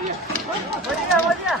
વળ્યા વળ્યા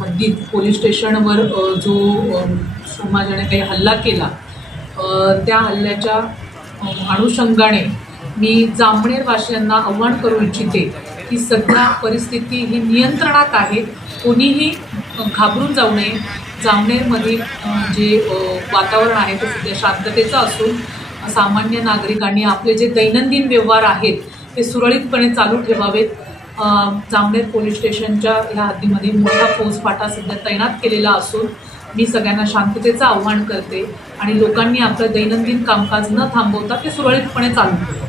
हद्दीत पोलीस स्टेशनवर जो समाजाने काही हल्ला केला त्या हल्ल्याच्या अनुषंगाने मी जामणेरवासियांना आव्हान करू इच्छिते की सध्या परिस्थिती ही नियंत्रणात आहे. कोणीही घाबरून जाऊ नये. जामनेरमध्ये जे वातावरण आहे ते सध्या शांततेचं असून सामान्य नागरिकांनी आपले जे दैनंदिन व्यवहार आहेत ते सुरळीतपणे चालू ठेवावेत. जामनेर पोलीस स्टेशनच्या ह्या हद्दीमध्ये मोठा फौजफाटा सध्या तैनात केलेला असून मी सगळ्यांना शांततेचं आव्हान करते आणि लोकांनी आपलं दैनंदिन कामकाज न थांबवता ते सुरळीतपणे चालू